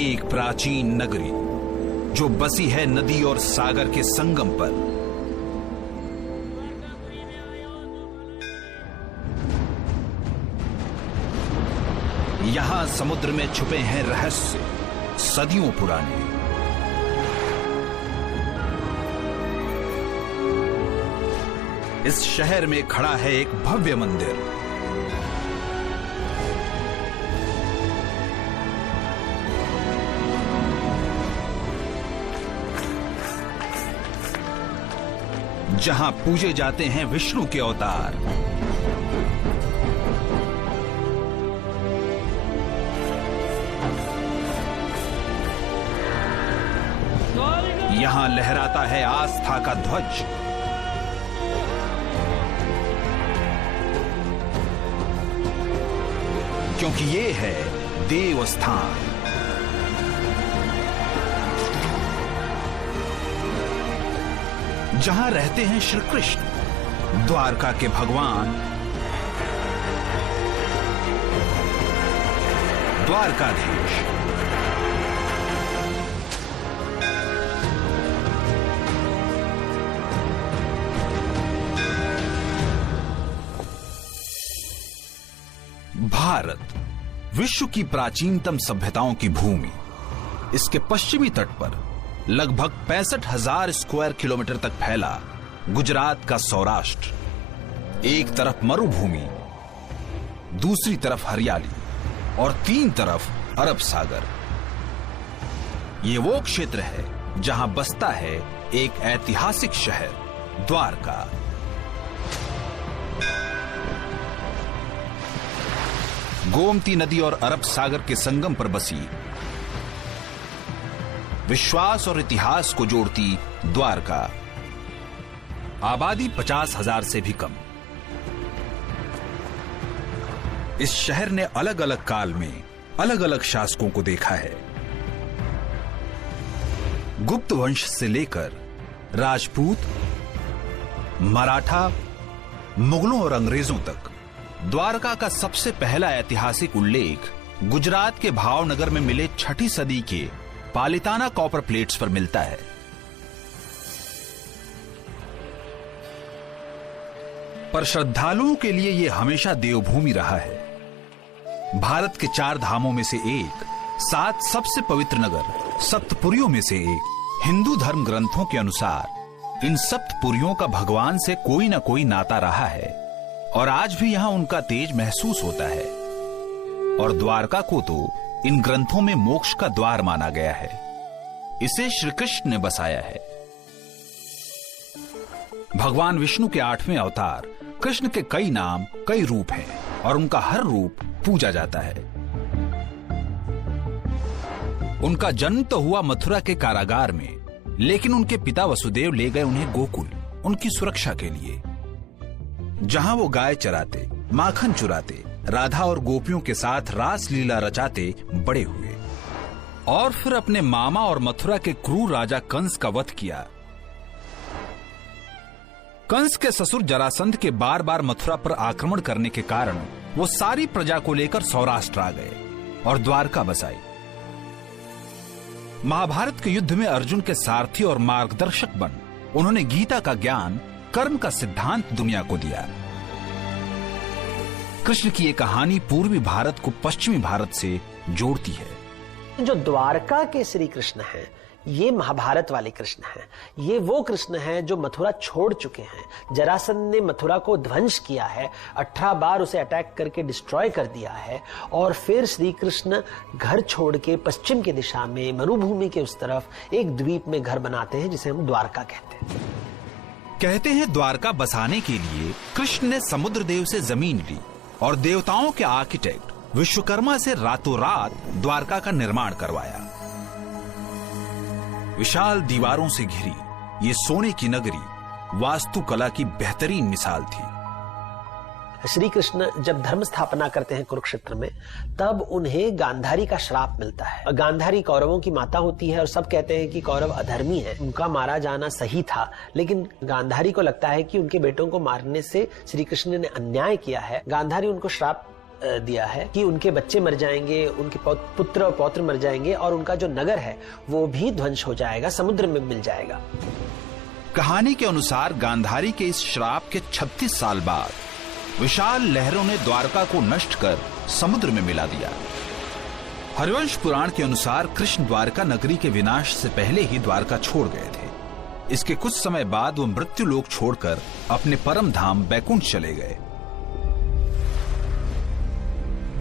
एक प्राचीन नगरी जो बसी है नदी और सागर के संगम पर। यहां समुद्र में छुपे हैं रहस्य सदियों पुराने। इस शहर में खड़ा है एक भव्य मंदिर। जहां पूजे जाते हैं विष्णु के अवतार। यहां लहराता है आस्था का ध्वज। क्योंकि ये है देवस्थान। जहां रहते हैं श्री कृष्ण, द्वारका के भगवान, द्वारकाधीश। भारत विश्व की प्राचीनतम सभ्यताओं की भूमि। इसके पश्चिमी तट पर लगभग 65,000 स्क्वायर किलोमीटर तक फैला गुजरात का सौराष्ट्र। एक तरफ मरुभूमि, दूसरी तरफ हरियाली और तीन तरफ अरब सागर। ये वो क्षेत्र है जहां बसता है एक ऐतिहासिक शहर द्वारका। गोमती नदी और अरब सागर के संगम पर बसी, विश्वास और इतिहास को जोड़ती द्वारका। आबादी 50,000 से भी कम। इस शहर ने अलग अलग काल में अलग अलग शासकों को देखा है। गुप्त वंश से लेकर राजपूत, मराठा, मुगलों और अंग्रेजों तक द्वारका का सबसे पहला ऐतिहासिक उल्लेख गुजरात के भावनगर में मिले 6ठी सदी के पालिताना कॉपर प्लेट्स पर मिलता है। पर श्रद्धालुओं के लिए यह हमेशा देवभूमि रहा है। भारत के 4 धामों में से एक, 7 सबसे पवित्र नगर, सप्तपुरियों में से एक। हिंदू धर्म ग्रंथों के अनुसार इन सप्तपुरियों का भगवान से कोई न कोई नाता रहा है और आज भी यहां उनका तेज महसूस होता है। और द्वारका को तो इन ग्रंथों में मोक्ष का द्वार माना गया है। इसे श्री कृष्ण ने बसाया है। भगवान विष्णु के 8वें अवतार कृष्ण के कई नाम, कई रूप हैं और उनका हर रूप पूजा जाता है। उनका जन्म तो हुआ मथुरा के कारागार में, लेकिन उनके पिता वसुदेव ले गए उन्हें गोकुल उनकी सुरक्षा के लिए, जहां वो गाय चराते, माखन चुराते, राधा और गोपियों के साथ रास लीला रचाते बड़े हुए। और फिर अपने मामा और मथुरा के क्रूर राजा कंस का वध किया। कंस के ससुर जरासंध के बार बार मथुरा पर आक्रमण करने के कारण वो सारी प्रजा को लेकर सौराष्ट्र आ गए और द्वारका बसाई। महाभारत के युद्ध में अर्जुन के सारथी और मार्गदर्शक बन उन्होंने गीता का ज्ञान, कर्म का सिद्धांत दुनिया को दिया। कृष्ण की ये कहानी पूर्वी भारत को पश्चिमी भारत से जोड़ती है। जो द्वारका के श्री कृष्ण हैं, ये महाभारत वाले कृष्ण हैं। ये वो कृष्ण हैं जो मथुरा छोड़ चुके हैं। जरासंध ने मथुरा को ध्वंस किया है, 18 बार उसे अटैक करके डिस्ट्रॉय कर दिया है। और फिर श्री कृष्ण घर छोड़ के पश्चिम की दिशा में मरुभूमि के उस तरफ एक द्वीप में घर बनाते हैं जिसे हम द्वारका कहते हैं। कहते हैं द्वारका बसाने के लिए कृष्ण ने समुद्र देव से जमीन ली और देवताओं के आर्किटेक्ट विश्वकर्मा से रातों रात द्वारका का निर्माण करवाया। विशाल दीवारों से घिरी ये सोने की नगरी वास्तुकला की बेहतरीन मिसाल थी। श्री कृष्ण जब धर्म स्थापना करते हैं कुरुक्षेत्र में, तब उन्हें गांधारी का श्राप मिलता है। गांधारी कौरवों की माता होती है और सब कहते हैं कि कौरव अधर्मी है, उनका मारा जाना सही था। लेकिन गांधारी को लगता है कि उनके बेटों को मारने से श्री कृष्ण ने अन्याय किया है। गांधारी उनको श्राप दिया है कि उनके बच्चे मर जाएंगे, उनके पुत्र और पौत्र मर जाएंगे और उनका जो नगर है वो भी ध्वंस हो जाएगा, समुद्र में मिल जाएगा। कहानी के अनुसार गांधारी के इस श्राप के 36 साल बाद विशाल लहरों ने द्वारका को नष्ट कर समुद्र में मिला दिया। हरिवंश पुराण के अनुसार कृष्ण द्वारका नगरी के विनाश से पहले ही द्वारका छोड़ गए थे। इसके कुछ समय बाद वो मृत्यु लोक छोड़कर अपने परम धाम बैकुंठ चले गए।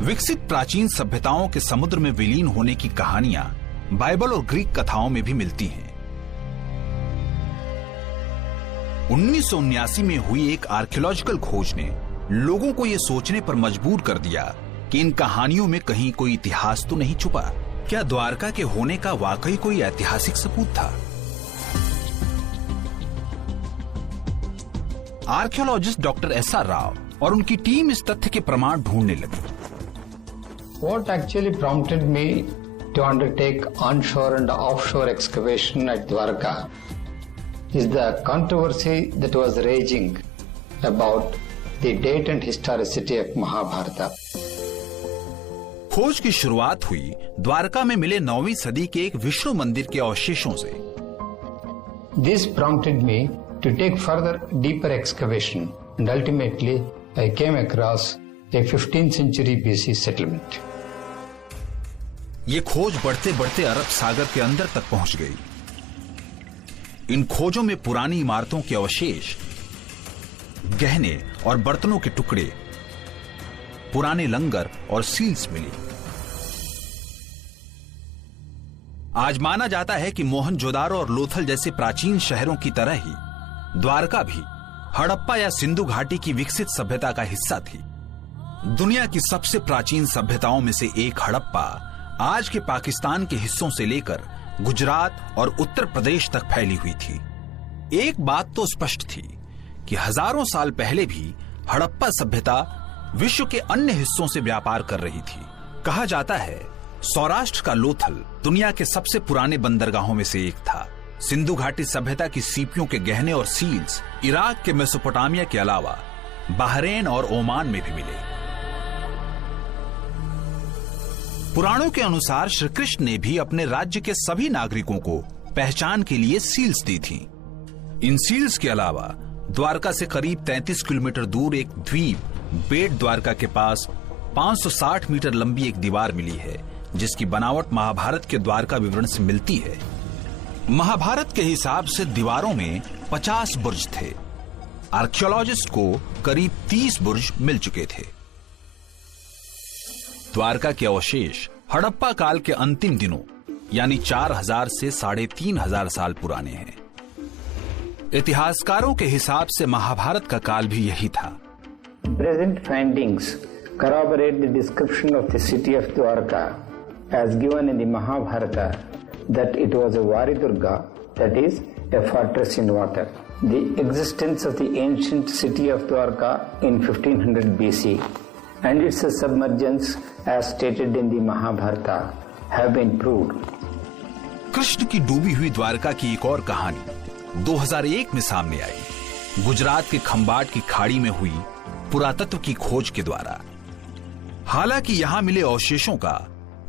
विकसित प्राचीन सभ्यताओं के समुद्र में विलीन होने की कहानियां बाइबल और ग्रीक कथाओं में भी मिलती हैं। 1979 में हुई एक आर्कियोलॉजिकल खोज ने लोगों को यह सोचने पर मजबूर कर दिया कि इन कहानियों में कहीं कोई इतिहास तो नहीं छुपा। क्या द्वारका के होने का वाकई कोई ऐतिहासिक सबूत था? Archaeologist doctor SR. राव और उनकी टीम इस तथ्य के प्रमाण ढूंढने लगी। What actually prompted me to undertake onshore and offshore excavation at Dwarka is the controversy that was raging about the date and historicity of Mahabharata. खोज की शुरुआत हुई द्वारका में मिले 9वीं सदी के एक विष्णु मंदिर के अवशेषों से। This prompted me to take further deeper excavation and ultimately I came across a 15th century BC settlement. ये खोज बढ़ते बढ़ते अरब सागर के अंदर तक पहुंच गई। इन खोजों में पुरानी इमारतों के अवशेष, गहने और बर्तनों के टुकड़े, पुराने लंगर और सील्स मिली। आज माना जाता है कि मोहनजोदारो और लोथल जैसे प्राचीन शहरों की तरह ही द्वारका भी हड़प्पा या सिंधु घाटी की विकसित सभ्यता का हिस्सा थी। दुनिया की सबसे प्राचीन सभ्यताओं में से एक हड़प्पा आज के पाकिस्तान के हिस्सों से लेकर गुजरात और उत्तर प्रदेश तक फैली हुई थी। एक बात तो स्पष्ट थी कि हजारों साल पहले भी हड़प्पा सभ्यता विश्व के अन्य हिस्सों से व्यापार कर रही थी। कहा जाता है सौराष्ट्र का लोथल दुनिया के सबसे पुराने बंदरगाहों में से एक था। सिंधु घाटी सभ्यता की सीपियों के गहने और सील्स इराक के मेसोपोटामिया के अलावा बहरेन और ओमान में भी मिले। पुराणों के अनुसार श्री कृष्ण ने भी अपने राज्य के सभी नागरिकों को पहचान के लिए सील्स दी थी। इन सील्स के अलावा द्वारका से करीब 33 किलोमीटर दूर एक द्वीप बेट द्वारका के पास 560 मीटर लंबी एक दीवार मिली है, जिसकी बनावट महाभारत के द्वारका विवरण से मिलती है। महाभारत के हिसाब से दीवारों में 50 बुर्ज थे। आर्कियोलॉजिस्ट को करीब 30 बुर्ज मिल चुके थे। द्वारका के अवशेष हड़प्पा काल के अंतिम दिनों यानी 4000 से 3500 साल पुराने हैं। इतिहासकारों के हिसाब से महाभारत का काल भी यही था। Present findings corroborate the description of the city of Dwarka as given in the Mahabharata that it was a Varidurga, that is, a fortress in water. The existence of the ancient city of Dwarka in 1500 BC and its submergence as stated in the Mahabharata have been proved. Krishna की डूबी हुई द्वारका की एक और कहानी 2001 में सामने आई। गुजरात के खंबाट की खाड़ी में हुई पुरातत्व की खोज के द्वारा। हालांकि यहां मिले अवशेषों का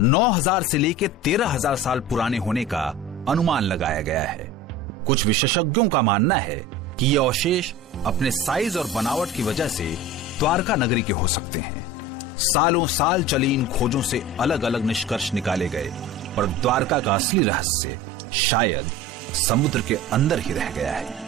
9000 से लेकर 13000 साल पुराने होने का अनुमान लगाया गया है। कुछ विशेषज्ञों का मानना है कि ये अवशेष अपने साइज और बनावट की वजह से द्वारका नगरी के हो सकते हैं। सालों साल चली इन खोजों से अलग अलग निष्कर्ष निकाले गए, पर द्वारका का असली रहस्य शायद समुद्र के अंदर ही रह गया है।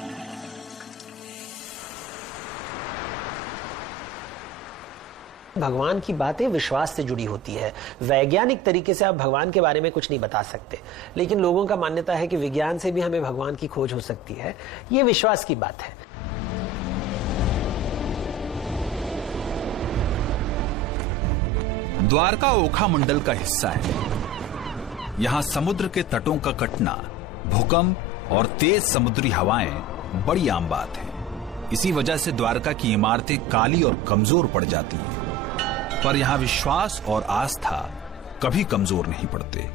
भगवान की बातें विश्वास से जुड़ी होती है। वैज्ञानिक तरीके से आप भगवान के बारे में कुछ नहीं बता सकते, लेकिन लोगों का मान्यता है कि विज्ञान से भी हमें भगवान की खोज हो सकती है। ये विश्वास की बात है। द्वारका ओखा मंडल का हिस्सा है। यहां समुद्र के तटों का कटना, भूकंप और तेज समुद्री हवाएं बड़ी आम बात है। इसी वजह से द्वारका की इमारतें काली और कमजोर पड़ जाती हैं, पर यहां विश्वास और आस्था कभी कमजोर नहीं पड़ते।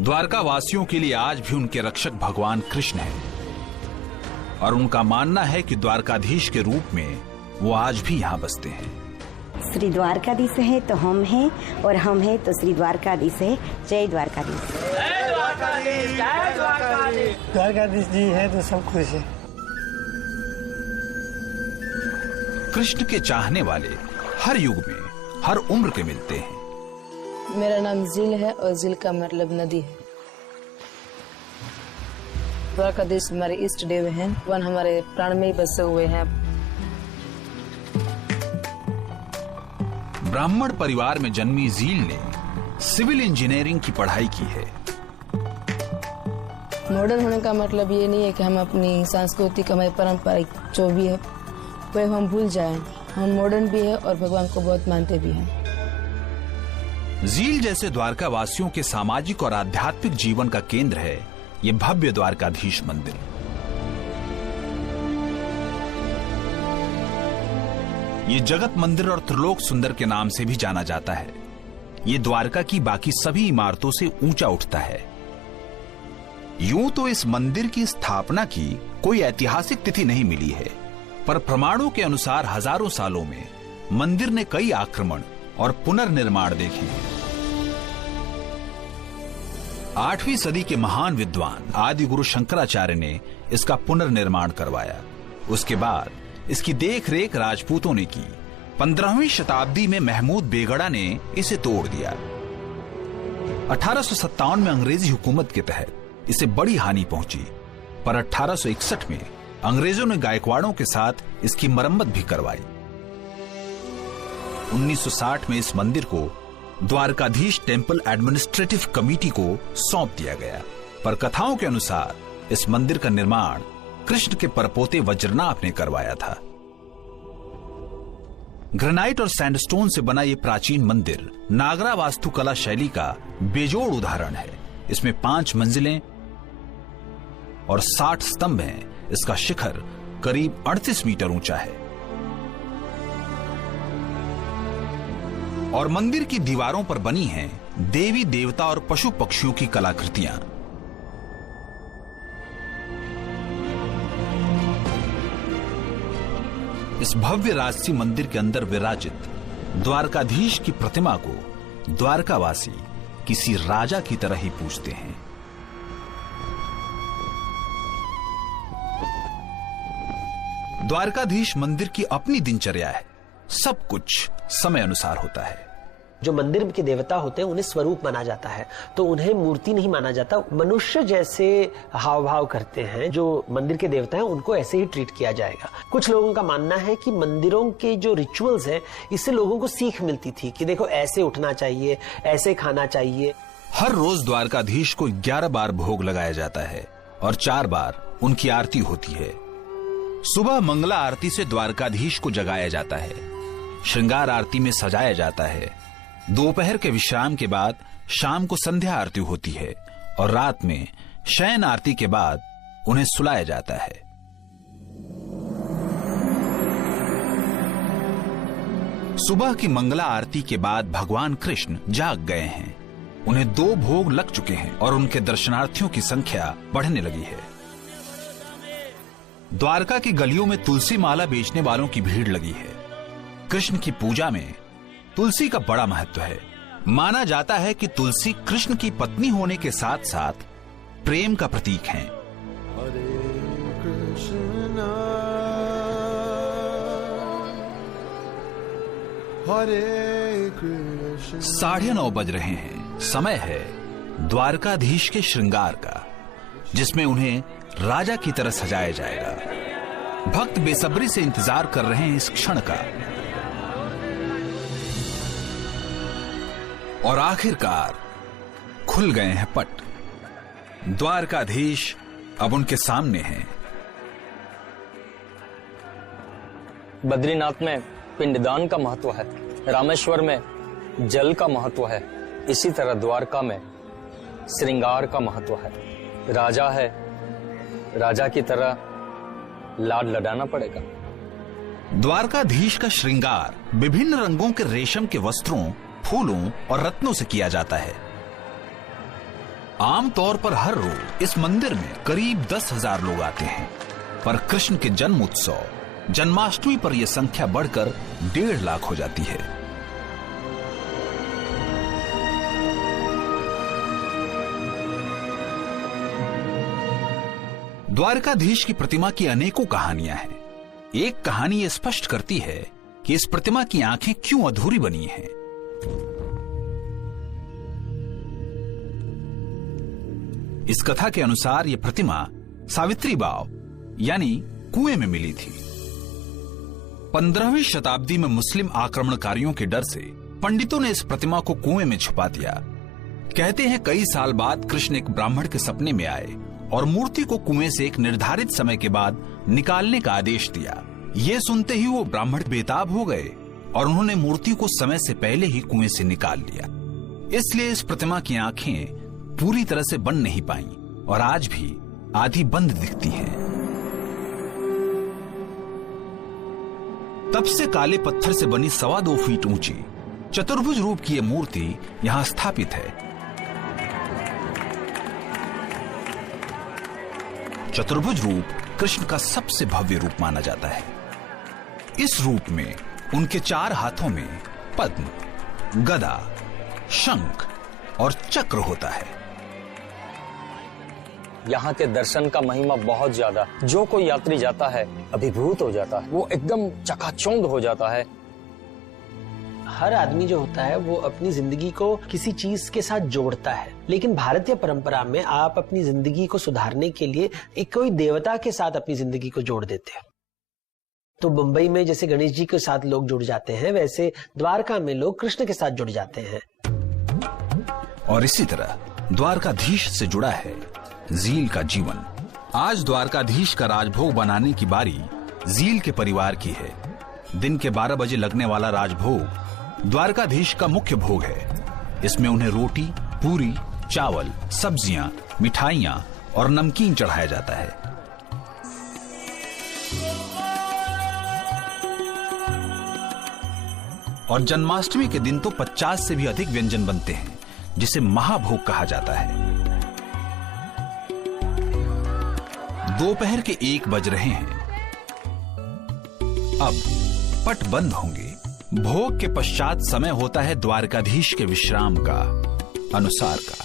द्वारका वासियों के लिए आज भी उनके रक्षक भगवान कृष्ण हैं, और उनका मानना है कि द्वारकाधीश के रूप में वो आज भी यहां बसते हैं। श्री द्वारकाधीश है तो हम हैं, और हम हैं तो श्री द्वारकाधीश है। जय द्वारकाधीश। द्वारकाधीश जी है तो सब खुश है। कृष्ण के चाहने वाले हर युग में, हर उम्र के मिलते हैं। मेरा नाम झील है और झील का मतलब नदी है। द्वारकाधीश हमारे इष्ट देव हैं, वन हमारे प्राण में ही बसे हुए हैं। ब्राह्मण परिवार में जन्मी झील ने सिविल इंजीनियरिंग की पढ़ाई की है। मॉडर्न होने का मतलब ये नहीं है कि हम अपनी सांस्कृतिक, हमारी पारंपरिक जो भी है वह हम भूल जाएं। हम मॉडर्न भी है और भगवान को बहुत मानते भी हैं। झील जैसे द्वारका वासियों के सामाजिक और आध्यात्मिक जीवन का केंद्र है ये भव्य द्वारकाधीश मंदिर। ये जगत मंदिर और त्रिलोक सुंदर के नाम से भी जाना जाता है। ये द्वारका की बाकी सभी इमारतों से ऊंचा उठता है। यूं तो इस मंदिर की स्थापना की कोई ऐतिहासिक तिथि नहीं मिली है, पर प्रमाणों के अनुसार हजारों सालों में मंदिर ने कई आक्रमण और पुनर्निर्माण देखे हैं। 8वीं सदी के महान विद्वान आदि गुरु शंकराचार्य ने इसका पुनर्निर्माण करवाया। उसके बाद इसकी देखरेख राजपूतों ने की। 15वीं शताब्दी में महमूद बेगड़ा ने इसे तोड़ दिया। 1857 में अंग्रेजी हुकूमत के तहत इसे बड़ी हानि पहुंची, पर 1861 में अंग्रेजों ने गायकवाड़ों के साथ इसकी मरम्मत भी करवाई। 1960 में इस मंदिर को द्वारकाधीश टेम्पल एडमिनिस्ट्रेटिव कमेटी को सौंप दिया गया, पर कथाओं के अनुसार इस मंदिर का निर्माण कृष्ण के परपोते वज्रनाभ ने करवाया था। ग्रेनाइट और सैंडस्टोन से बना ये प्राचीन मंदिर नागरा वास्तुकला शैली का बेजोड़ उदाहरण है। इसमें 5 मंजिलें और 60 स्तंभ हैं। इसका शिखर करीब 38 मीटर ऊंचा है और मंदिर की दीवारों पर बनी हैं देवी देवता और पशु पक्षियों की कलाकृतियां। इस भव्य राजसी मंदिर के अंदर विराजित द्वारकाधीश की प्रतिमा को द्वारकावासी किसी राजा की तरह ही पूजते हैं। द्वारकाधीश मंदिर की अपनी दिनचर्या है। सब कुछ समय अनुसार होता है। जो मंदिर के देवता होते हैं उन्हें स्वरूप माना जाता है, तो उन्हें मूर्ति नहीं माना जाता। मनुष्य जैसे हाव भाव करते हैं जो मंदिर के देवता हैं, उनको ऐसे ही ट्रीट किया जाएगा। कुछ लोगों का मानना है कि मंदिरों के जो रिचुअल्स हैं, इससे लोगों को सीख मिलती थी कि देखो ऐसे उठना चाहिए, ऐसे खाना चाहिए। हर रोज द्वारकाधीश को 11 बार भोग लगाया जाता है और 4 बार उनकी आरती होती है। सुबह मंगला आरती से द्वारकाधीश को जगाया जाता है, श्रृंगार आरती में सजाया जाता है। दोपहर के विश्राम के बाद शाम को संध्या आरती होती है और रात में शयन आरती के बाद उन्हें सुलाया जाता है। सुबह की मंगला आरती के बाद भगवान कृष्ण जाग गए हैं। उन्हें 2 भोग लग चुके हैं और उनके दर्शनार्थियों की संख्या बढ़ने लगी है। द्वारका की गलियों में तुलसी माला बेचने वालों की भीड़ लगी है। कृष्ण की पूजा में तुलसी का बड़ा महत्व है। माना जाता है कि तुलसी कृष्ण की पत्नी होने के साथ साथ प्रेम का प्रतीक है। हरे कृष्णा हरे कृष्णा। 9:30 बज रहे हैं। समय है द्वारकाधीश के श्रृंगार का, जिसमें उन्हें राजा की तरह सजाया जाएगा। भक्त बेसब्री से इंतजार कर रहे हैं इस क्षण का। और आखिरकार खुल गए हैं पट। द्वारकाधीश अब उनके सामने हैं। बद्रीनाथ में पिंडदान का महत्व है, रामेश्वर में जल का महत्व है, इसी तरह द्वारका में श्रृंगार का महत्व है। राजा है, राजा की तरह लाड लडाना पड़ेगा। द्वारकाधीश का श्रृंगार विभिन्न रंगों के रेशम के वस्त्रों, फूलों और रत्नों से किया जाता है। आमतौर पर हर रोज इस मंदिर में करीब 10,000 लोग आते हैं, पर कृष्ण के जन्म उत्सव जन्माष्टमी पर यह संख्या बढ़कर 1.5 लाख हो जाती है। द्वारकाधीश की प्रतिमा की अनेकों कहानियां हैं। एक कहानी ये स्पष्ट करती है कि इस प्रतिमा की आंखें क्यों अधूरी बनी हैं। इस कथा के अनुसार यह प्रतिमा सावित्री बाव यानी कुएं में मिली थी। 15वीं शताब्दी में मुस्लिम आक्रमणकारियों के डर से पंडितों ने इस प्रतिमा को कुएं में छुपा दिया। कहते हैं कई साल बाद कृष्ण एक ब्राह्मण के सपने में आए और मूर्ति को कुएं से एक निर्धारित समय के बाद निकालने का आदेश दिया। ये सुनते ही वो ब्राह्मण बेताब हो गए और उन्होंने मूर्ति को समय से पहले ही कुएं से निकाल लिया। इसलिए इस प्रतिमा की आंखें पूरी तरह से बन नहीं पाईं और आज भी आधी बंद दिखती हैं। तब से काले पत्थर से बनी 2.25 फीट ऊंची चतुर्भुज रूप की यह मूर्ति यहां स्थापित है। चतुर्भुज रूप कृष्ण का सबसे भव्य रूप माना जाता है। इस रूप में उनके 4 हाथों में पद्म, गदा, शंख और चक्र होता है। यहाँ के दर्शन का महिमा बहुत ज्यादा, जो कोई यात्री जाता है अभिभूत हो जाता है, वो एकदम चकाचौंध हो जाता है। हर आदमी जो होता है वो अपनी जिंदगी को किसी चीज के साथ जोड़ता है, लेकिन भारतीय परंपरा में आप अपनी जिंदगी को सुधारने के लिए एक कोई देवता के साथ अपनी जिंदगी को जोड़ देते हैं। तो मुंबई में जैसे गणेश जी के साथ लोग जुड़ जाते हैं, वैसे द्वारका में लोग कृष्ण के साथ जुड़ जाते हैं। और इसी तरह द्वारकाधीश से जुड़ा है झील का जीवन। आज द्वारकाधीश का राजभोग बनाने की बारी झील के परिवार की है। दिन के 12 बजे लगने वाला राजभोग द्वारकाधीश का मुख्य भोग है। इसमें उन्हें रोटी, पूरी, चावल, सब्जियां, मिठाइयां और नमकीन चढ़ाया जाता है। और जन्माष्टमी के दिन तो 50 से भी अधिक व्यंजन बनते हैं, जिसे महाभोग कहा जाता है। दोपहर के 1 बज रहे हैं। अब पट बंद होंगे। भोग के पश्चात समय होता है द्वारकाधीश के विश्राम का, अनुसार का।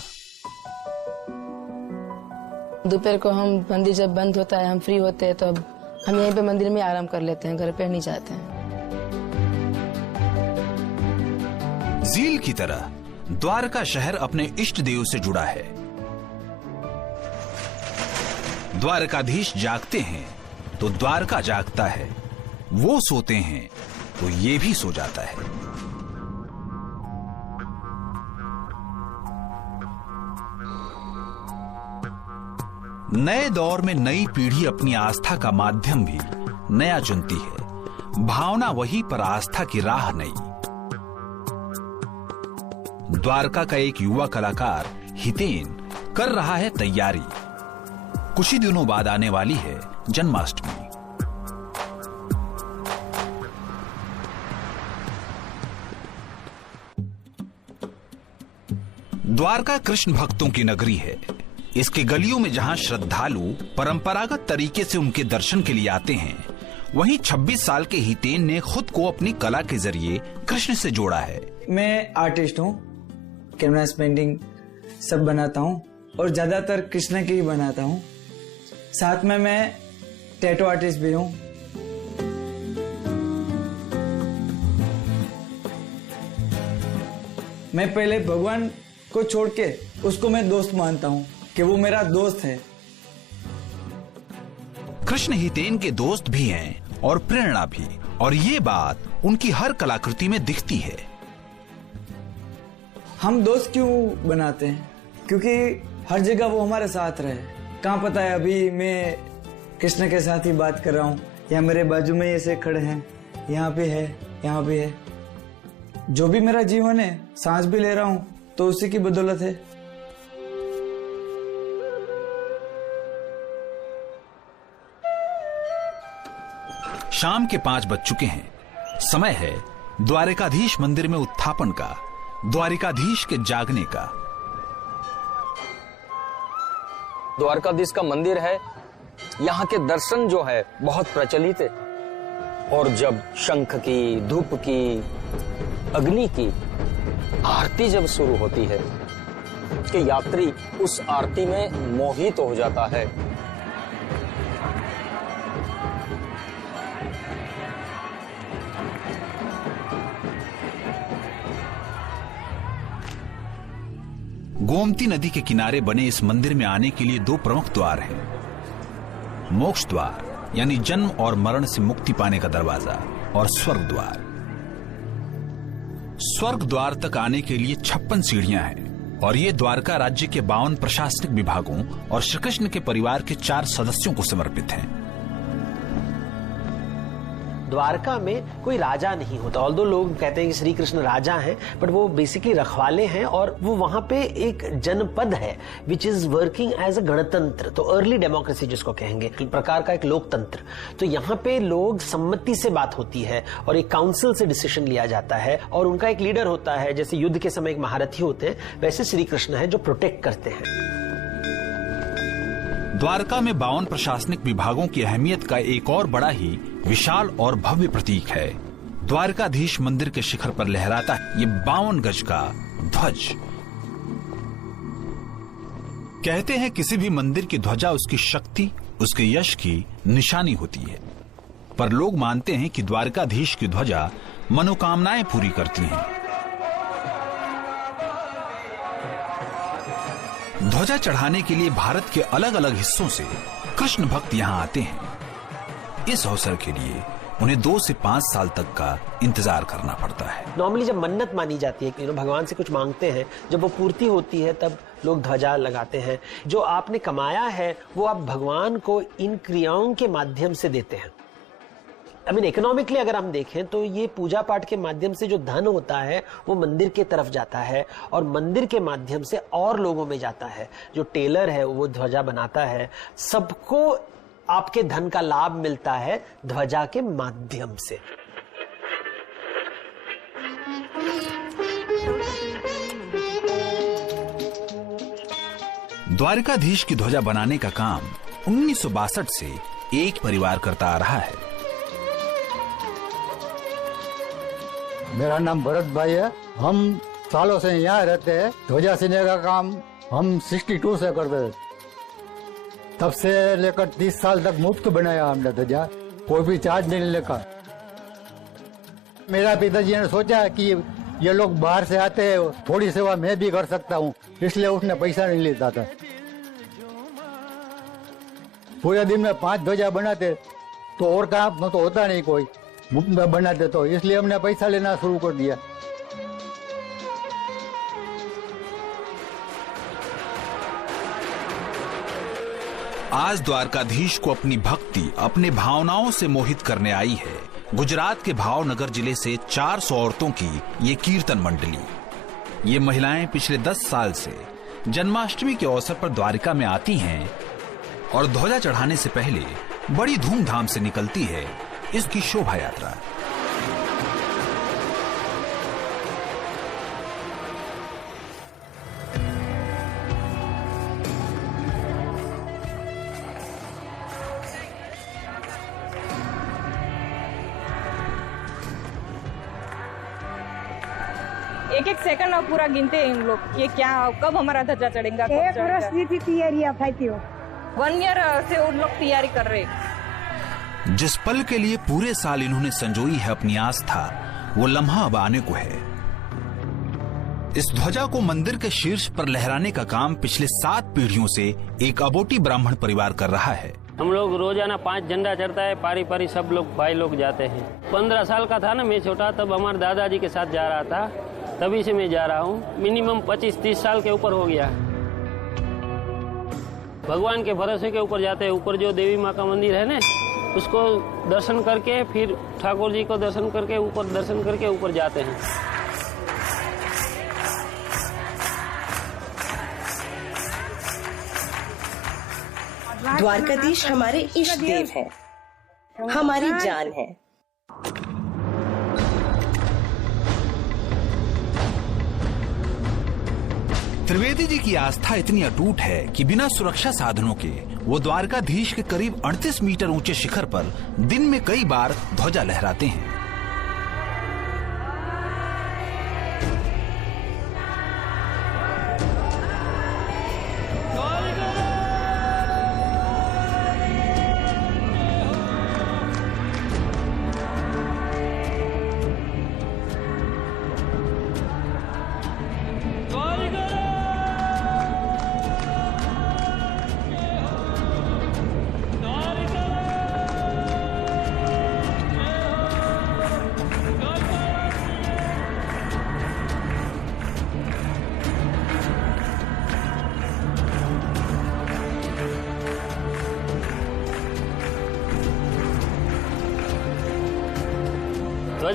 दोपहर को हम मंदिर जब बंद होता है, हम फ्री होते हैं, तो अब हम यहीं पे मंदिर में आराम कर लेते हैं, घर पे नहीं जाते हैं। झील की तरह द्वारका शहर अपने इष्ट देव से जुड़ा है। द्वारकाधीश जागते हैं तो द्वारका जागता है, वो सोते हैं तो ये भी सो जाता है। नए दौर में नई पीढ़ी अपनी आस्था का माध्यम भी नया चुनती है। भावना वही पर आस्था की राह नई। द्वारका का एक युवा कलाकार हितेन कर रहा है तैयारी। कुछ ही दिनों बाद आने वाली है जन्माष्टमी। द्वारका कृष्ण भक्तों की नगरी है। इसके गलियों में जहां श्रद्धालु परंपरागत तरीके से उनके दर्शन के लिए आते हैं, वहीं 26 साल के हितेन ने खुद को अपनी कला के जरिए कृष्ण से जोड़ा है। मैं आर्टिस्ट हूँ, कैनवास पेंटिंग सब बनाता हूँ और ज्यादातर कृष्ण की ही बनाता हूँ। साथ में मैं टैटू आर्टिस्ट भी हूँ। मैं पहले भगवान को छोड़ के उसको मैं दोस्त मानता हूँ कि वो मेरा दोस्त है। कृष्ण हितेन के दोस्त भी हैं और प्रेरणा भी, और ये बात उनकी हर कलाकृति में दिखती है। हम दोस्त क्यों बनाते हैं? क्योंकि हर जगह वो हमारे साथ रहे। कहाँ पता है अभी मैं कृष्ण के साथ ही बात कर रहा हूँ, या मेरे बाजू में ऐसे खड़े हैं, यहाँ पे है, यहाँ पे है। जो भी मेरा जीवन है, सांस भी ले रहा हूँ तो उसी की बदौलत है। शाम के 5 बज चुके हैं। समय है द्वारकाधीश मंदिर में उत्थापन का, द्वारकाधीश के जागने का। द्वारकाधीश का मंदिर है, यहाँ के दर्शन जो है बहुत प्रचलित है। और जब शंख की, धूप की, अग्नि की आरती जब शुरू होती है कि यात्री उस आरती में मोहित हो जाता है। गोमती नदी के किनारे बने इस मंदिर में आने के लिए 2 प्रमुख द्वार हैं। मोक्ष द्वार यानी जन्म और मरण से मुक्ति पाने का दरवाजा, और स्वर्ग द्वार। स्वर्ग द्वार तक आने के लिए 56 सीढ़ियां हैं और ये द्वारका राज्य के 52 प्रशासनिक विभागों और श्री कृष्ण के परिवार के 4 सदस्यों को समर्पित हैं। द्वारका में कोई राजा नहीं होता। ऑल्दो लोग कहते हैं कि श्री कृष्ण राजा हैं, बट वो बेसिकली रखवाले हैं और वो वहां पे एक जनपद है which is working as a ganatantra, तो अर्ली डेमोक्रेसी जिसको कहेंगे, एक प्रकार का एक लोकतंत्र। तो यहाँ पे लोग सम्मति से बात होती है और एक काउंसिल से डिसीजन लिया जाता है और उनका एक लीडर होता है। जैसे युद्ध के समय एक महारथी होते हैं, वैसे श्री कृष्ण है जो प्रोटेक्ट करते हैं। द्वारका में 52 प्रशासनिक विभागों की अहमियत का एक और बड़ा ही विशाल और भव्य प्रतीक है। द्वारकाधीश मंदिर के शिखर पर लहराता है ये 52 गज का ध्वज। कहते हैं किसी भी मंदिर की ध्वजा उसकी शक्ति, उसके यश की निशानी होती है, पर लोग मानते हैं कि द्वारकाधीश की ध्वजा मनोकामनाएं पूरी करती हैं। ध्वजा चढ़ाने के लिए भारत के अलग अलग हिस्सों से कृष्ण भक्त यहाँ आते हैं। इस अवसर के लिए उन्हें 2 से 5 साल तक का इंतजार करना पड़ता है। नॉर्मली जब मन्नत मानी जाती है कि भगवान से कुछ मांगते हैं, जब वो पूर्ति होती है तब लोग ध्वजा लगाते हैं। जो आपने कमाया है वो आप भगवान को इन क्रियाओं के माध्यम से देते हैं। इकोनॉमिकली अगर हम देखें तो ये पूजा पाठ के माध्यम से जो धन होता है वो मंदिर के तरफ जाता है और मंदिर के माध्यम से और लोगों में जाता है। जो टेलर है वो ध्वजा बनाता है, सबको आपके धन का लाभ मिलता है ध्वजा के माध्यम से। द्वारकाधीश की ध्वजा बनाने का काम 1962 से एक परिवार करता आ रहा है। मेरा नाम भरत भाई है। हम सालों से यहाँ रहते हैं। ध्वजा सीने का काम हम 62 से करते थे। तब से लेकर 30 साल तक मुफ्त बनाया हमने ध्वजा, कोई भी चार्ज नहीं लेकर। मेरा पिताजी ने सोचा कि ये लोग बाहर से आते हैं, थोड़ी सेवा मैं भी कर सकता हूँ, इसलिए उसने पैसा नहीं लेता था। पूरे दिन में 5 ध्वजा बनाते तो और काम तो होता नहीं, कोई मुफ्त में बनाते तो, इसलिए हमने पैसा लेना शुरू कर दिया। आज द्वारकाधीश को अपनी भक्ति, अपने भावनाओं से मोहित करने आई है गुजरात के भावनगर जिले से 400 औरतों की ये कीर्तन मंडली। ये महिलाएं पिछले 10 साल से जन्माष्टमी के अवसर पर द्वारका में आती हैं और ध्वजा चढ़ाने से पहले बड़ी धूमधाम से निकलती है इसकी शोभा यात्रा। एक सेकंड अब पूरा गिनते हैं इन लोग, ये क्या कब हमारा ध्वजा चढ़ेगा। 1 वर्ष की तैयारी आप खाती हो। 1 ईयर से उन लोग तैयारी कर रहे हैं। जिस पल के लिए पूरे साल इन्होंने संजोई है अपनी आस्था, वो लम्हा अब आने को है। इस ध्वजा को मंदिर के शीर्ष पर लहराने का काम पिछले 7 पीढ़ियों से एक अबोटी ब्राह्मण परिवार कर रहा है। हम लोग रोजाना 5 झंडा चढ़ता है, पारी पारी सब लोग भाई लोग जाते हैं। 15 साल का था ना मैं छोटा, तब हमारे दादाजी के साथ जा रहा था, तभी से मैं जा रहा हूँ। मिनिमम 25-30 साल के ऊपर हो गया। भगवान के भरोसे के ऊपर जाते हैं। ऊपर जो देवी माँ का मंदिर है ना, उसको दर्शन करके फिर ठाकुर जी को दर्शन करके ऊपर दर्शन करके ऊपर जाते हैं। द्वारकाधीश हमारे इष्ट देव हैं, हमारी जान है। त्रिवेदी जी की आस्था इतनी अटूट है कि बिना सुरक्षा साधनों के वो द्वारकाधीश के करीब 38 मीटर ऊंचे शिखर पर दिन में कई बार ध्वजा लहराते हैं।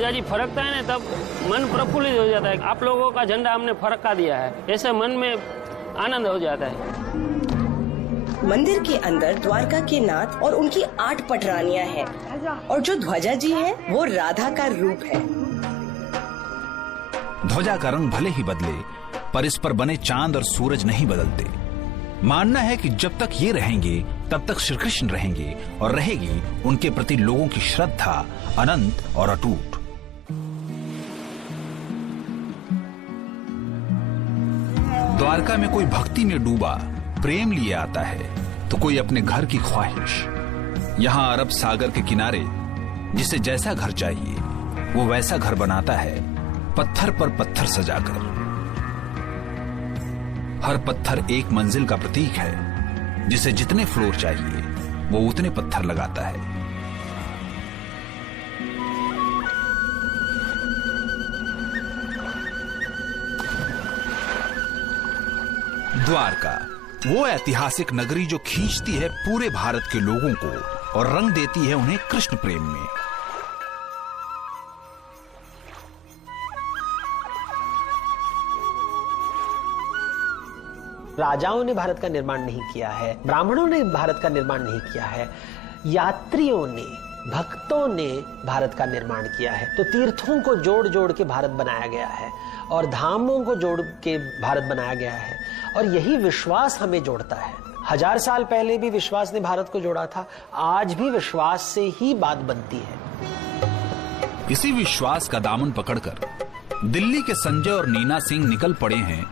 ध्वजा जी फरकता है ना, तब मन प्रफुल्लित हो जाता है। आप लोगों का झंडा हमने फरका दिया है, ऐसे मन में आनंद हो जाता है। मंदिर के अंदर द्वारका के नाथ और उनकी 8 पटरानियां हैं और जो ध्वजा जी है वो राधा का रूप है। ध्वजा का रंग भले ही बदले, पर इस पर बने चांद और सूरज नहीं बदलते। मानना है कि जब तक ये रहेंगे तब तक श्री कृष्ण रहेंगे और रहेगी उनके प्रति लोगों की श्रद्धा अनंत और अटूट। द्वारका में कोई भक्ति में डूबा प्रेम लिए आता है तो कोई अपने घर की ख्वाहिश। यहाँ अरब सागर के किनारे जिसे जैसा घर चाहिए वो वैसा घर बनाता है, पत्थर पर पत्थर सजाकर। हर पत्थर एक मंजिल का प्रतीक है, जिसे जितने फ्लोर चाहिए वो उतने पत्थर लगाता है। द्वारका वो ऐतिहासिक नगरी जो खींचती है पूरे भारत के लोगों को और रंग देती है उन्हें कृष्ण प्रेम में। राजाओं ने भारत का निर्माण नहीं किया है, ब्राह्मणों ने भारत का निर्माण नहीं किया है, यात्रियों ने, भक्तों ने भारत का निर्माण किया है। तो तीर्थों को जोड़ जोड़ के भारत बनाया गया है और धामों को जोड़ के भारत बनाया गया है, और यही विश्वास हमें जोड़ता है। 1000 साल पहले भी विश्वास ने भारत को जोड़ा था, आज भी विश्वास से ही बात बनती है। इसी विश्वास का दामन पकड़कर दिल्ली के संजय और नीना सिंह निकल पड़े हैं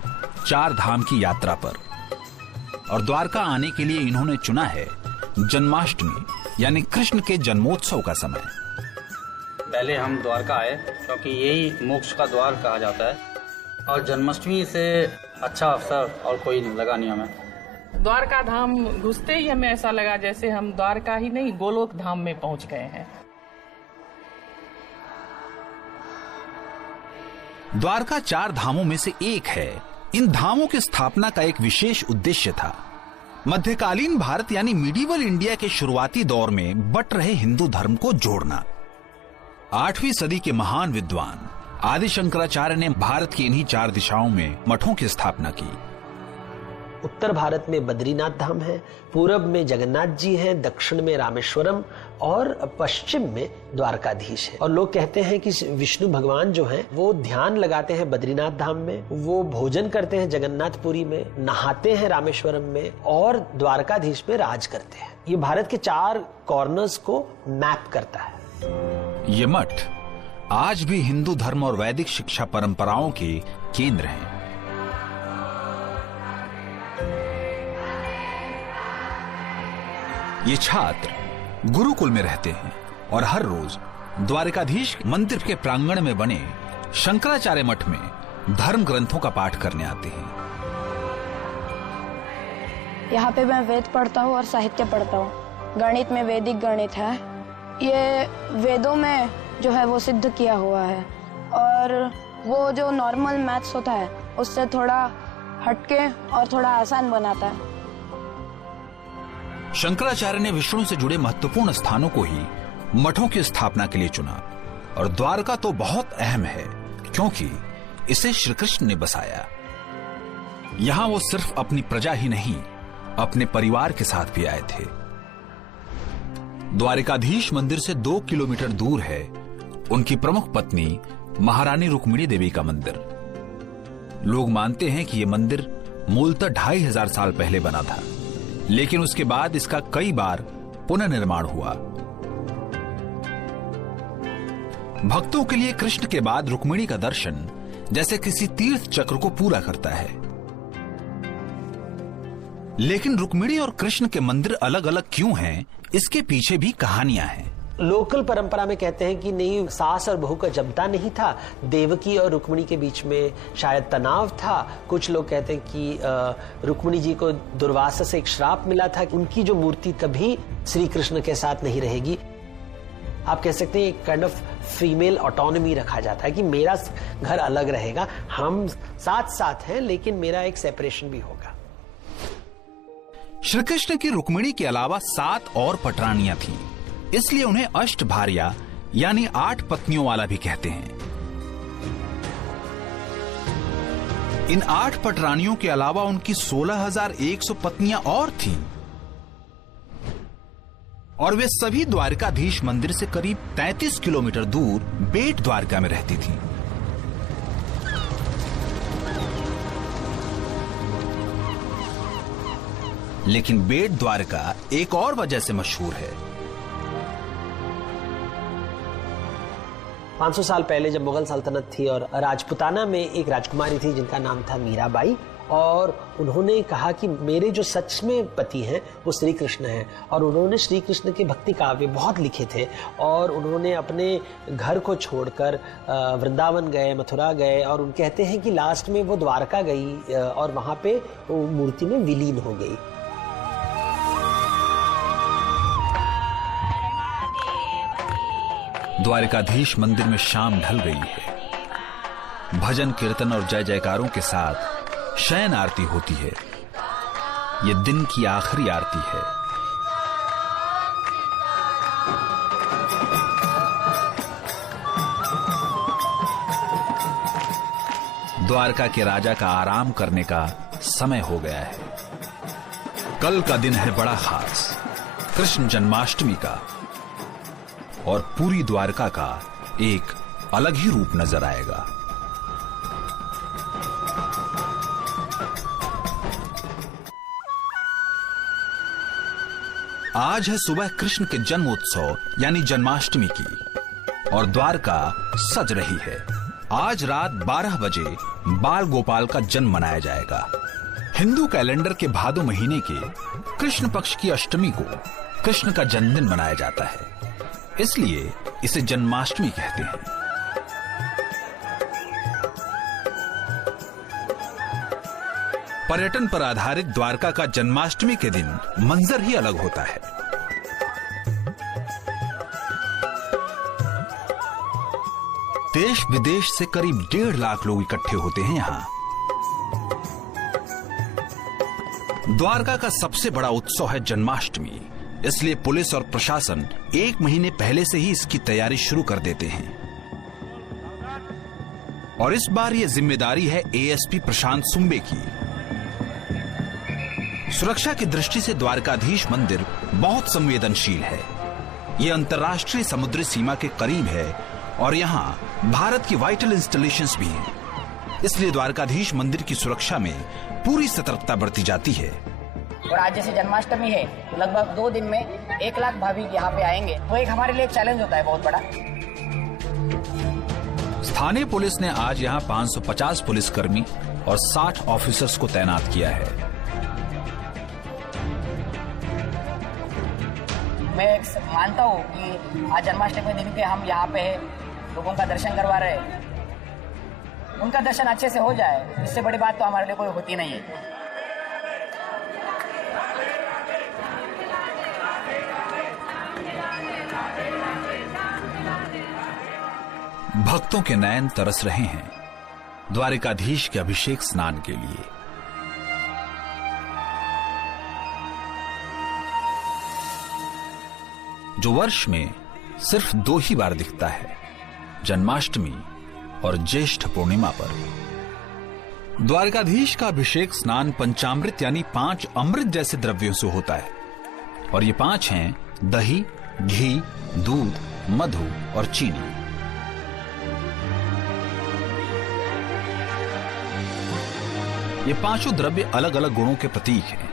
4 धाम की यात्रा पर। और द्वारका आने के लिए इन्होंने चुना है जन्माष्टमी यानी कृष्ण के जन्मोत्सव का समय। पहले हम द्वारका आए क्योंकि यही मोक्ष का द्वार कहा जाता है, और जन्माष्टमी से अच्छा अवसर और कोई लगा नहीं हमें। द्वारका धाम घुसते ही हमें ऐसा लगा जैसे हम द्वारका ही नहीं गोलोक धाम में पहुंच गए हैं। द्वारका 4 धामों में से एक है। इन धामों की स्थापना का एक विशेष उद्देश्य था। मध्यकालीन भारत यानी मिडिवल इंडिया के शुरुआती दौर में बट रहे हिंदू धर्म को जोड़ना। 8वीं सदी के महान विद्वान आदि शंकराचार्य ने भारत की इन्हीं 4 दिशाओं में मठों की स्थापना की। उत्तर भारत में बद्रीनाथ धाम है, पूरब में जगन्नाथ जी हैं, दक्षिण में रामेश्वरम और पश्चिम में द्वारकाधीश है। और लोग कहते हैं कि विष्णु भगवान जो हैं वो ध्यान लगाते हैं बद्रीनाथ धाम में, वो भोजन करते हैं जगन्नाथपुरी में, नहाते हैं रामेश्वरम में और द्वारकाधीश में राज करते हैं। ये भारत के 4 कॉर्नर्स को मैप करता है। ये मठ आज भी हिंदू धर्म और वैदिक शिक्षा परंपराओं के केंद्र हैं। ये छात्र गुरुकुल में रहते हैं और हर रोज द्वारकाधीश मंदिर के प्रांगण में बने शंकराचार्य मठ में धर्म ग्रंथों का पाठ करने आते हैं। यहाँ पे मैं वेद पढ़ता हूँ और साहित्य पढ़ता हूँ। गणित में वैदिक गणित है, ये वेदों में जो है वो सिद्ध किया हुआ है, और वो जो नॉर्मल मैथ्स होता है उससे थोड़ा हटके और थोड़ा आसान बनाता है। शंकराचार्य ने विष्णु से जुड़े महत्वपूर्ण स्थानों को ही मठों की स्थापना के लिए चुना, और द्वारका तो बहुत अहम है क्योंकि इसे श्री कृष्ण ने बसाया। यहां वो सिर्फ अपनी प्रजा ही नहीं, अपने परिवार के साथ भी आए थे। द्वारकाधीश मंदिर से 2 किलोमीटर दूर है उनकी प्रमुख पत्नी महारानी रुक्मिणी देवी का मंदिर। लोग मानते हैं कि यह मंदिर मूलतः 2500 साल पहले बना था, लेकिन उसके बाद इसका कई बार पुनर्निर्माण हुआ। भक्तों के लिए कृष्ण के बाद रुक्मिणी का दर्शन जैसे किसी तीर्थ चक्र को पूरा करता है। लेकिन रुक्मिणी और कृष्ण के मंदिर अलग अलग क्यों हैं, इसके पीछे भी कहानियां हैं। लोकल परंपरा में कहते हैं कि नहीं, सास और बहू का जमता नहीं था, देवकी और रुक्मिणी के बीच में शायद तनाव था। कुछ लोग कहते हैं कि रुक्मिणी जी को दुर्वासा से एक श्राप मिला था, उनकी जो मूर्ति कभी श्री कृष्ण के साथ नहीं रहेगी। आप कह सकते हैं एक काइंड ऑफ फीमेल ऑटोनॉमी रखा जाता है कि मेरा घर अलग रहेगा, हम साथ साथ हैं लेकिन मेरा एक सेपरेशन भी होगा। श्री कृष्ण की रुक्मिणी के अलावा 7 और पटरानियां थीं, इसलिए उन्हें अष्टभार्या यानी 8 पत्नियों वाला भी कहते हैं। इन 8 पटरानियों के अलावा उनकी 16,100 पत्नियां और थीं और वे सभी द्वारकाधीश मंदिर से करीब 33 किलोमीटर दूर बेट द्वारका में रहती थीं। लेकिन बेट द्वारका एक और वजह से मशहूर है। 500 साल पहले जब मुगल सल्तनत थी और राजपुताना में एक राजकुमारी थी जिनका नाम था मीराबाई, और उन्होंने कहा कि मेरे जो सच में पति हैं वो श्री कृष्ण हैं, और उन्होंने श्री कृष्ण के भक्ति काव्य बहुत लिखे थे और उन्होंने अपने घर को छोड़कर वृंदावन गए, मथुरा गए, और उन कहते हैं कि लास्ट में वो द्वारका गई और वहां पे वो मूर्ति में विलीन हो गई। द्वारकाधीश मंदिर में शाम ढल गई है। भजन कीर्तन और जय जयकारों के साथ शयन आरती होती है। ये दिन की आखिरी आरती है। द्वारका के राजा का आराम करने का समय हो गया है। कल का दिन है बड़ा खास, कृष्ण जन्माष्टमी का, और पूरी द्वारका का एक अलग ही रूप नजर आएगा। आज है सुबह कृष्ण के जन्मोत्सव यानी जन्माष्टमी की, और द्वारका सज रही है। आज रात 12 बजे बाल गोपाल का जन्म मनाया जाएगा। हिंदू कैलेंडर के भादो महीने के कृष्ण पक्ष की अष्टमी को कृष्ण का जन्मदिन मनाया जाता है, इसलिए इसे जन्माष्टमी कहते हैं। पर्यटन पर आधारित द्वारका का जन्माष्टमी के दिन मंजर ही अलग होता है। देश विदेश से करीब 1.5 लाख लोग इकट्ठे होते हैं यहां। द्वारका का सबसे बड़ा उत्सव है जन्माष्टमी, इसलिए पुलिस और प्रशासन 1 महीने पहले से ही इसकी तैयारी शुरू कर देते हैं। और इस बार यह जिम्मेदारी है एएसपी प्रशांत सुंबे की। सुरक्षा की दृष्टि से द्वारकाधीश मंदिर बहुत संवेदनशील है। यह अंतर्राष्ट्रीय समुद्री सीमा के करीब है और यहाँ भारत की वाइटल इंस्टॉलेशंस भी हैं। इसलिए द्वारकाधीश मंदिर की सुरक्षा में पूरी सतर्कता बरती जाती है। और आज जैसे जन्माष्टमी है तो लगभग 2 दिन में 1 लाख भाविक यहाँ पे आएंगे, तो एक हमारे लिए एक चैलेंज होता है बहुत बड़ा। स्थानीय पुलिस ने आज यहाँ 550 पुलिसकर्मी और 60 ऑफिसर्स को तैनात किया है। मैं मानता हूँ कि आज जन्माष्टमी दिन के हम यहाँ पे है, लोगों का दर्शन करवा रहे हैं। उनका दर्शन अच्छे से हो जाए, इससे बड़ी बात तो हमारे लिए कोई होती नहीं है। भक्तों के नयन तरस रहे हैं द्वारिकाधीश के अभिषेक स्नान के लिए। जो वर्ष में सिर्फ 2 ही बार दिखता है, जन्माष्टमी और ज्येष्ठ पूर्णिमा पर। द्वारकाधीश का अभिषेक स्नान पंचामृत यानी 5 अमृत जैसे द्रव्यों से होता है, और ये 5 हैं दही, घी, दूध, मधु और चीनी। ये 5 द्रव्य अलग अलग गुणों के प्रतीक हैं।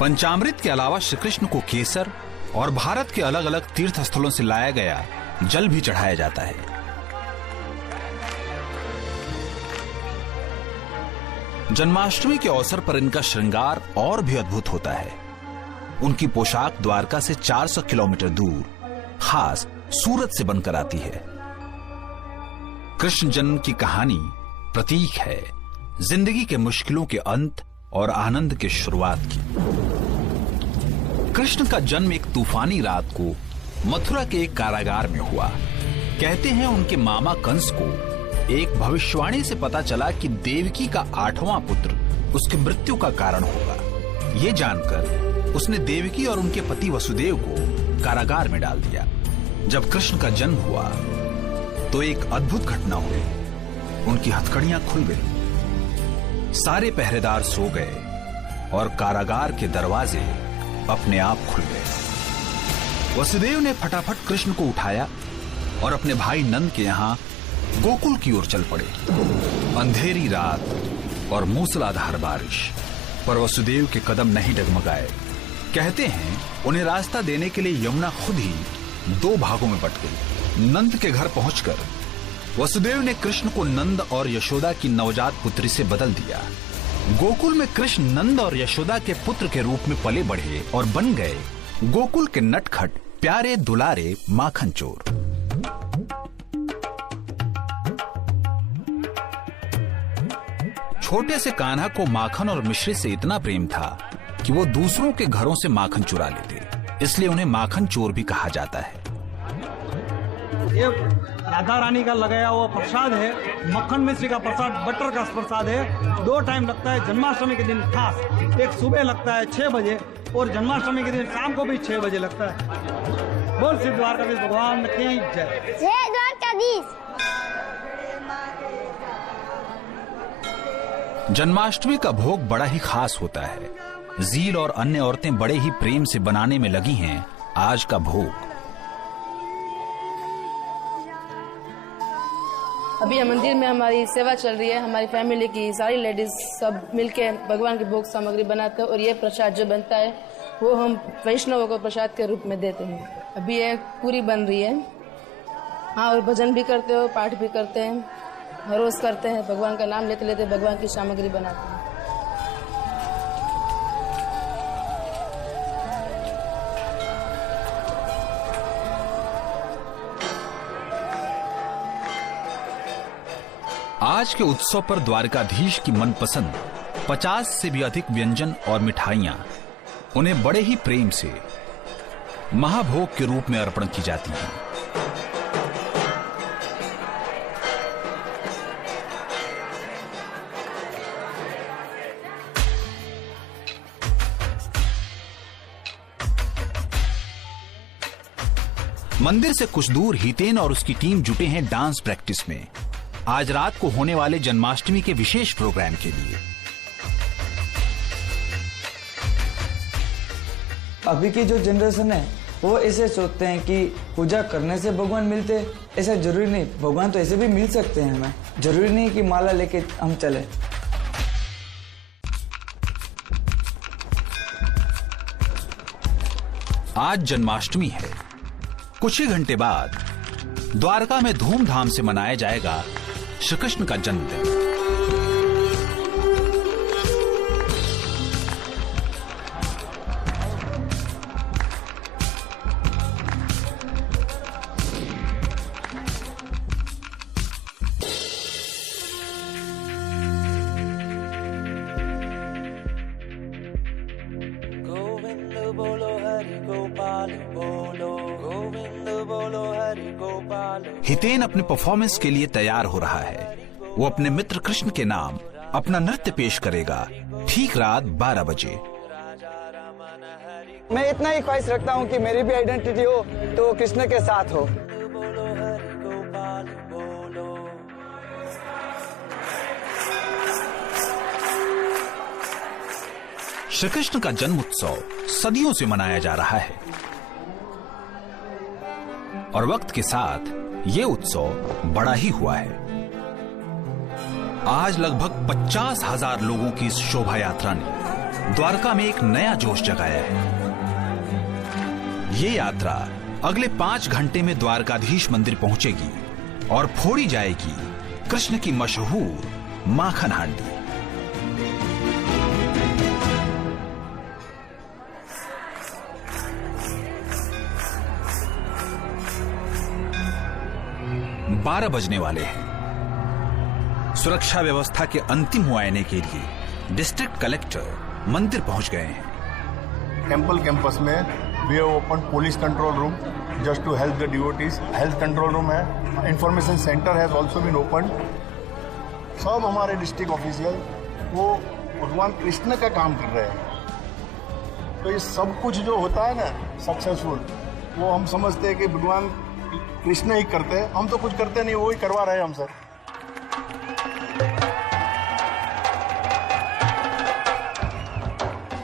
पंचामृत के अलावा श्री कृष्ण को केसर और भारत के अलग अलग तीर्थ स्थलों से लाया गया जल भी चढ़ाया जाता है। जन्माष्टमी के अवसर पर इनका श्रृंगार और भी अद्भुत होता है। उनकी पोशाक द्वारका से 400 किलोमीटर दूर खास सूरत से बनकर आती है। कृष्ण जन्म की कहानी प्रतीक है जिंदगी के मुश्किलों के अंत और आनंद की शुरुआत की। कृष्ण का जन्म एक तूफानी रात को मथुरा के एक कारागार में हुआ। कहते हैं उनके मामा कंस को एक भविष्यवाणी से पता चला कि देवकी का 8वां पुत्र उसकी मृत्यु का कारण होगा। ये जानकर उसने देवकी और उनके पति वसुदेव को कारागार में डाल दिया। जब कृष्ण का जन्म हुआ तो एक अद्भुत घटना हुई। उनकी हथकड़ियां खुल गई, सारे पहरेदार सो गए और कारागार के दरवाजे अपने आप खुल गए। वसुदेव ने फटाफट कृष्ण को उठाया और अपने भाई नंद के यहाँ गोकुल की ओर चल पड़े। अंधेरी रात और मूसलाधार बारिश, पर वसुदेव के कदम नहीं डगमगाए। कहते हैं उन्हें रास्ता देने के लिए यमुना खुद ही 2 भागों में बट गई। नंद के घर पहुंचकर वसुदेव ने कृष्ण को नंद और यशोदा की नवजात पुत्री से बदल दिया। गोकुल में कृष्ण नंद और यशोदा के पुत्र के रूप में पले बढ़े और बन गए गोकुल के नटखट प्यारे दुलारे माखन चोर। छोटे से कान्हा को माखन और मिश्री से इतना प्रेम था कि वो दूसरों के घरों से माखन चुरा लेते, इसलिए उन्हें माखन चोर भी कहा जाता है। ये राधा रानी का लगाया हुआ प्रसाद है, मक्खन मिश्री का प्रसाद, बटर का प्रसाद है। 2 टाइम लगता है जन्माष्टमी के दिन खास, एक सुबह लगता है 6 बजे और जन्माष्टमी के दिन शाम को भी 6 बजे लगता है। बोल श्री द्वारकाधीश भगवान की जय। जय द्वारकाधीश। जन्माष्टमी का भोग बड़ा ही खास होता है। जील और अन्य औरतें बड़े ही प्रेम से बनाने में लगी हैं आज का भोग। अभी यहाँ मंदिर में हमारी सेवा चल रही है। हमारी फैमिली की सारी लेडीज सब मिलके भगवान की भोग सामग्री बनाते हैं और ये प्रसाद जो बनता है वो हम वैष्णवों को प्रसाद के रूप में देते हैं। अभी ये पूरी बन रही है। हाँ, और भजन भी करते हो, पाठ भी करते हैं, हर रोज करते हैं। भगवान का नाम लेते लेते भगवान की सामग्री बनाते हैं। आज के उत्सव पर द्वारकाधीश की मनपसंद 50 से भी अधिक व्यंजन और मिठाइयां उन्हें बड़े ही प्रेम से महाभोग के रूप में अर्पण की जाती हैं। मंदिर से कुछ दूर हितेन और उसकी टीम जुटे हैं डांस प्रैक्टिस में, आज रात को होने वाले जन्माष्टमी के विशेष प्रोग्राम के लिए। अभी की जो जनरेशन है वो ऐसे सोचते हैं कि पूजा करने से भगवान मिलते, ऐसा जरूरी नहीं। भगवान तो ऐसे भी मिल सकते हैं हमें, जरूरी नहीं कि माला लेके हम चले। आज जन्माष्टमी है। कुछ ही घंटे बाद द्वारका में धूमधाम से मनाया जाएगा श्री कृष्ण का जन्मदिन। हितेन अपने परफॉर्मेंस के लिए तैयार हो रहा है। वो अपने मित्र कृष्ण के नाम अपना नृत्य पेश करेगा ठीक रात 12 बजे। मैं इतना ही ख्वाहिश रखता हूँ कि मेरी भी आइडेंटिटी हो तो कृष्ण के साथ हो। श्री कृष्ण का जन्म उत्सव सदियों से मनाया जा रहा है और वक्त के साथ ये उत्सव बड़ा ही हुआ है। आज लगभग 50,000 लोगों की इस शोभा यात्रा ने द्वारका में एक नया जोश जगाया है। ये यात्रा अगले 5 घंटे में द्वारकाधीश मंदिर पहुंचेगी और फोड़ी जाएगी कृष्ण की मशहूर माखन हांडी। बारह बजने वाले हैं। सुरक्षा व्यवस्था के अंतिम मुआयने के लिए डिस्ट्रिक्ट कलेक्टर मंदिर पहुंच गए हैं। टेम्पल कैंपस में we have open police control room just to help the devotees. Health control room है, information centre has also been open. सब हमारे डिस्ट्रिक्ट ऑफिशियल वो भगवान कृष्ण का काम कर रहे हैं। तो ये सब कुछ जो होता है ना सक्सेसफुल, वो हम समझते हैं कि भगवान कृष्ण ही करते हैं, हम तो कुछ करते नहीं, वो ही करवा रहे हैं हम सर।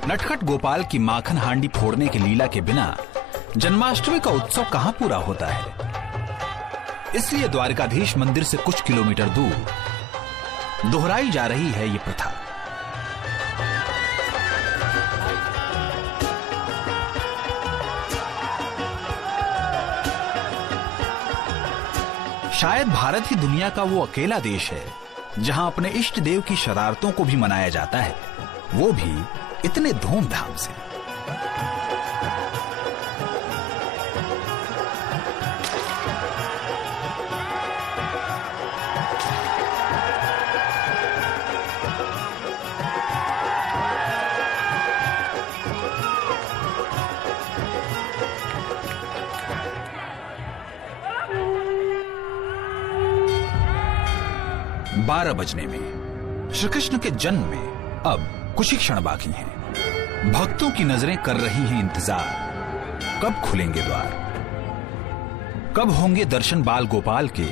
नटखट गोपाल की माखन हांडी फोड़ने की लीला के बिना जन्माष्टमी का उत्सव कहां पूरा होता है। इसलिए द्वारकाधीश मंदिर से कुछ किलोमीटर दूर दोहराई जा रही है ये प्रथा। शायद भारत ही दुनिया का वो अकेला देश है जहां अपने इष्ट देव की शरारतों को भी मनाया जाता है, वो भी इतने धूमधाम से। बारह बजने में श्री कृष्ण के जन्म में अब कुछ ही क्षण बाकी हैं। भक्तों की नजरें कर रही हैं इंतजार, कब खुलेंगे द्वार, कब होंगे दर्शन बाल गोपाल के।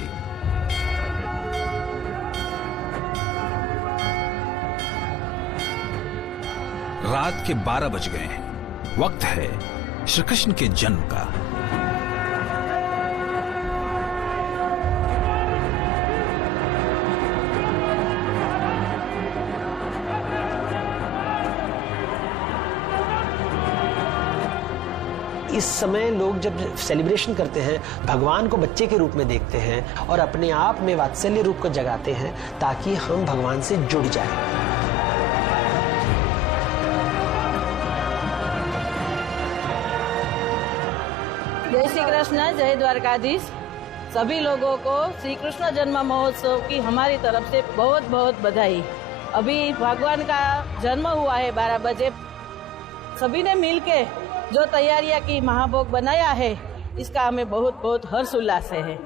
रात के 12 बज गए हैं, वक्त है श्री कृष्ण के जन्म का। इस समय लोग जब सेलिब्रेशन करते हैं, भगवान को बच्चे के रूप में देखते हैं और अपने आप में वात्सल्य रूप को जगाते हैं ताकि हम भगवान से जुड़ जाएं। जय श्री कृष्ण, जय द्वारकाधीश। सभी लोगों को श्री कृष्ण जन्म महोत्सव की हमारी तरफ से बहुत बहुत बधाई। अभी भगवान का जन्म हुआ है 12 बजे। सभी ने मिलके जो तैयारियां की, महाभोग बनाया है, इसका हमें बहुत बहुत हर्ष उल्लास है।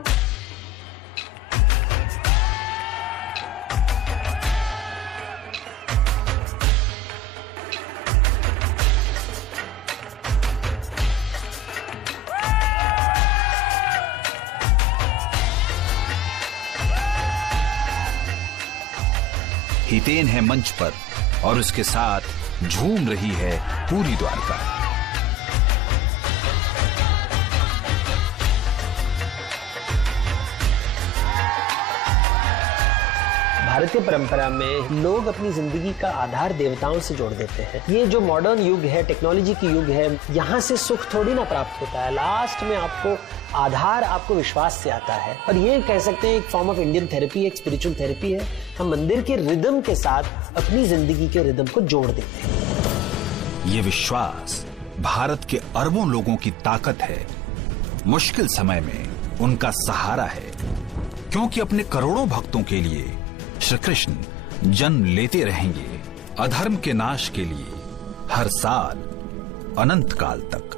हितेन है मंच पर और उसके साथ झूम रही है पूरी द्वारका। भारतीय परंपरा में लोग अपनी जिंदगी का आधार देवताओं से जोड़ देते हैं। ये जो मॉडर्न युग है, टेक्नोलॉजी की युग है, यहाँ से सुख थोड़ी ना प्राप्त होता है। लास्ट में आपको आधार, आपको विश्वास से आता है। और ये कह सकते हैं एक फॉर्म ऑफ इंडियन थेरेपी, एक स्पिरिचुअल थेरेपी है। हम मंदिर के रिदम के साथ अपनी जिंदगी के रिदम को जोड़ देते हैं। ये विश्वास भारत के अरबों लोगों की ताकत है, मुश्किल समय में उनका सहारा है, क्योंकि अपने करोड़ों भक्तों के लिए श्री कृष्ण जन्म लेते रहेंगे अधर्म के नाश के लिए हर साल अनंत काल तक।